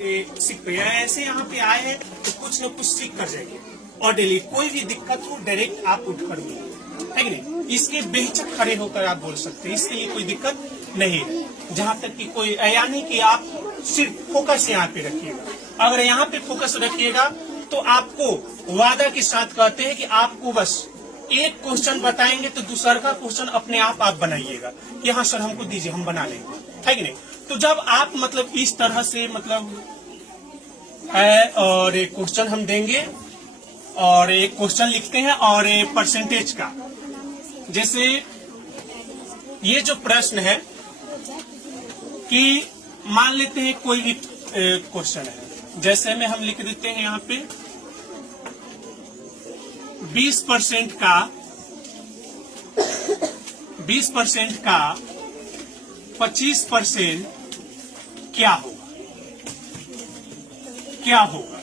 सीख पे ऐसे यहाँ पे आए हैं तो कुछ न कुछ सीख कर जाइए और डेली कोई भी दिक्कत हो डायरेक्ट आप उठ कर बोलिए, है कि नहीं। इसके बेहिचक खड़े होकर आप बोल सकते हैं, इसके लिए कोई दिक्कत नहीं है। जहाँ तक कि कोई यानी कि आप सिर्फ फोकस यहाँ पे रखिएगा। अगर यहाँ पे फोकस रखिएगा तो आपको वादा के साथ कहते हैं कि आपको बस एक क्वेश्चन बताएंगे तो दूसरा का क्वेश्चन अपने आप बनाइएगा। यहाँ सर हमको दीजिए, हम बना लेंगे, है कि नहीं। तो जब आप मतलब इस तरह से मतलब है और एक क्वेश्चन हम देंगे और एक क्वेश्चन लिखते हैं और एक परसेंटेज का, जैसे ये जो प्रश्न है कि मान लेते हैं कोई भी क्वेश्चन है, जैसे में हम लिख देते हैं यहाँ पे 20% का 25% क्या होगा, क्या होगा।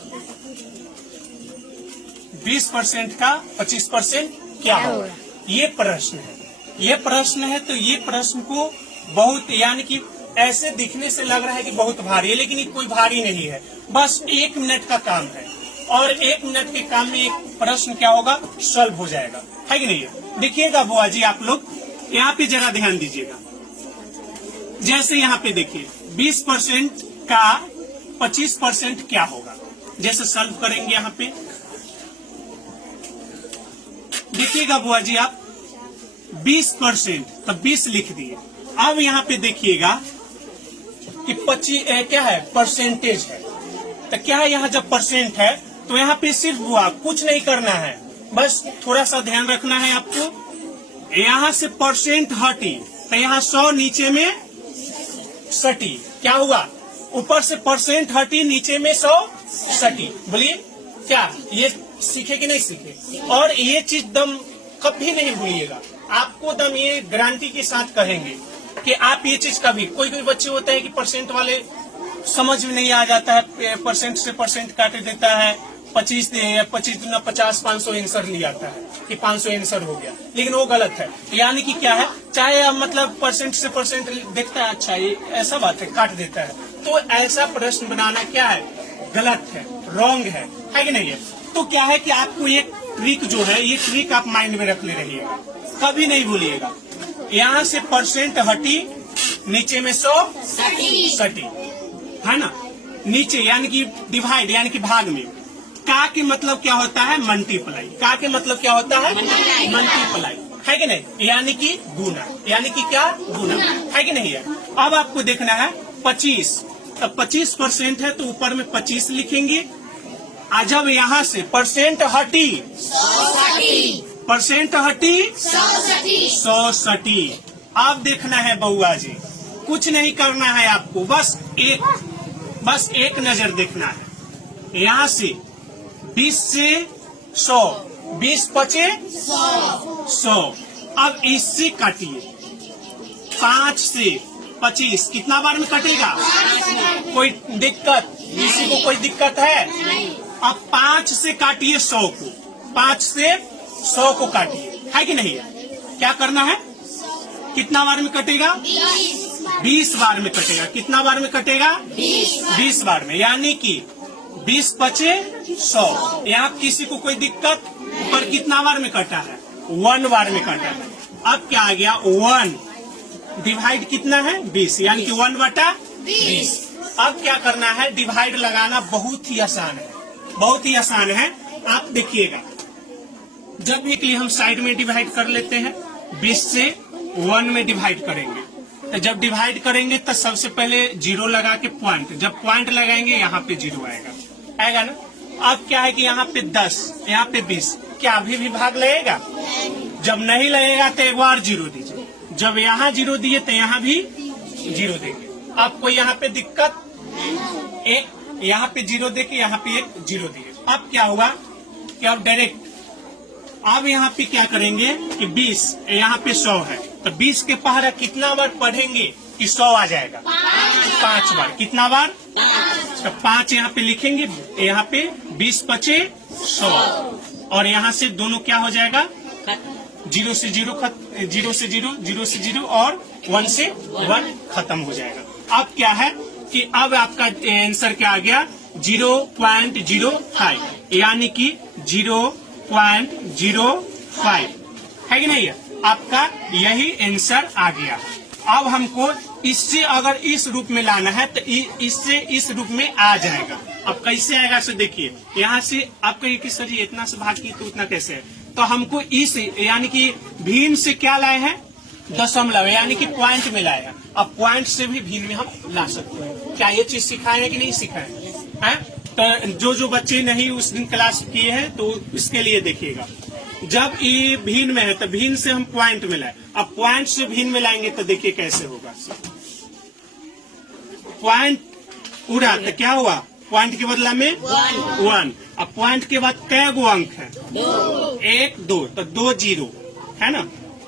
20% का 25% क्या होगा, ये प्रश्न है। ये प्रश्न है तो ये प्रश्न को बहुत यानी कि ऐसे दिखने से लग रहा है कि बहुत भारी है, लेकिन ये कोई भारी नहीं है। बस 1 मिनट का काम है और 1 मिनट के काम में एक प्रश्न क्या होगा, सॉल्व हो जाएगा, है कि नहीं है। देखिएगा बुआ जी, आप लोग यहाँ पे जरा ध्यान दीजिएगा। जैसे यहाँ पे देखिए 20% का 25% क्या होगा, जैसे सॉल्व करेंगे यहाँ पे देखिएगा बुआ जी, आप 20% तो 20 लिख दिए। अब यहाँ पे देखिएगा कि 25 क्या है, परसेंटेज है। तो क्या है, यहाँ जब परसेंट है तो यहाँ पे सिर्फ बुआ कुछ नहीं करना है, बस थोड़ा सा ध्यान रखना है आपको। यहाँ से परसेंट हटी तो यहाँ 100 नीचे में सटी, क्या हुआ, ऊपर से परसेंट हटी नीचे में 100 सटी। बोलिए क्या ये सीखे कि नहीं सीखे। और ये चीज दम कभी नहीं भूलिएगा, आपको दम ये गारंटी के साथ कहेंगे कि आप ये चीज कभी, कोई कोई बच्चे होते हैं कि परसेंट वाले समझ में नहीं आ जाता है, परसेंट से परसेंट काट देता है, 25 दूना 50, 500 आंसर ले आता है कि 500 आंसर हो गया, लेकिन वो गलत है। यानी कि क्या है, चाहे अब मतलब परसेंट से परसेंट देखता है, अच्छा ये ऐसा बात है, काट देता है। तो ऐसा प्रश्न बनाना क्या है, गलत है, रॉन्ग है कि नहीं है। तो क्या है कि आपको एक ट्रिक जो है, ये ट्रिक आप माइंड में रख ले रहिएगा, कभी नहीं भूलिएगा। यहाँ से परसेंट हटी, नीचे में 100 सटी, है ना। नीचे यानी कि डिवाइड यानी कि भाग में, का के मतलब क्या होता है, मल्टीप्लाई। का के मतलब क्या होता है, मल्टीप्लाई, है कि नहीं, यानी कि गुना, यानी कि क्या, गुना, है कि नहीं है। अब आपको देखना है 25, तो 25% है तो ऊपर में 25 लिखेंगे। जब यहाँ से परसेंट हटी, परसेंट हटी 100 सटी। अब देखना है बउआ जी, कुछ नहीं करना है आपको, बस एक नजर देखना है। यहाँ से 20 से 100, 20 बचे 100। अब इससे काटिए, 5 से 25 कितना बार में कटेगा, कोई दिक्कत, किसी को कोई दिक्कत है। अब 5 से काटिए 100 को, 5 से 100 को काटिए, है कि नहीं है। क्या करना है, कितना बार में कटेगा, 20 बार में कटेगा। कितना बार में कटेगा, 20 बार में, यानी कि 20 बचे 100। यहाँ किसी को कोई दिक्कत, पर कितना बार में कटा है, 1 बार में कटा है। अब क्या आ गया, 1 डिवाइड कितना है, 20, यानी कि 1/20। अब क्या करना है, डिवाइड लगाना बहुत ही आसान है, बहुत ही आसान है। आप देखिएगा, जब भी के लिए हम साइड में डिवाइड कर लेते हैं, 20 से 1 में डिवाइड करेंगे, तो जब डिवाइड करेंगे तो सबसे पहले 0 लगा के पॉइंट, जब पॉइंट लगाएंगे यहाँ पे 0 आएगा ना। अब क्या है कि यहाँ पे 10, यहाँ पे 20, क्या अभी भी भाग लगेगा, जब नहीं लगेगा तो एक बार 0 दीजिए, जब यहाँ 0 दिए तो यहाँ भी 0 देंगे। आपको यहाँ पे दिक्कत, एक यहाँ पे 0 दे के यहाँ पे एक 0 दिए। अब क्या हुआ कि अब डायरेक्ट, अब यहाँ पे क्या करेंगे कि 20, यहाँ पे 100 है, तो 20 के पहरा कितना बार पढ़ेंगे कि 100 आ जाएगा, 5 बार। कितना बार, तो 5 यहाँ पे लिखेंगे, यहाँ पे 20 बचे 100, और यहाँ से दोनों क्या हो जाएगा, 0 से 0, 0 से 0, 0 से 0 और 1 से 1 खत्म हो जाएगा। अब क्या है, कि अब आपका आंसर क्या आ गया 0.05, यानी कि 0.05 है कि नहीं है, आपका यही आंसर आ गया। अब हमको इससे अगर इस रूप में लाना है तो इससे इस रूप में आ जाएगा। अब कैसे आएगा सो देखिए, यहाँ से आपका ये किस तरह इतना से भाग की तो उतना कैसे है, तो हमको इस यानी कि भिन्न से क्या लाए हैं दशमलव, यानी कि पॉइंट में लाया। अब पॉइंट से भी भिन्न में हम ला सकते हैं। क्या ये चीज सिखाए हैं कि नहीं सिखाए हैं? तो जो बच्चे नहीं उस दिन क्लास किए हैं तो इसके लिए देखिएगा, जब ये भिन्न में है तो भिन्न से हम पॉइंट में लाए। अब पॉइंट से भिन्न में लाएंगे तो देखिए कैसे होगा। पॉइंट उड़ा तो क्या हुआ, पॉइंट के बदला में 1। अब पॉइंट के बाद कै गो अंक है 1 2, तो 2 0 है ना।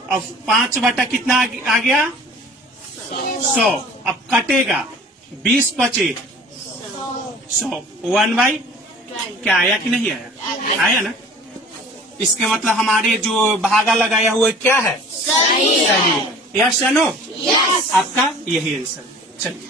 अब 5 बटा कितना आ गया 100। अब कटेगा 20 बचे 100, 1/20 क्या आया कि नहीं आया, आया ना। इसके मतलब हमारे जो भागा लगाया हुआ क्या है, सही है। यस या नो, आपका यही आंसर। चलिए।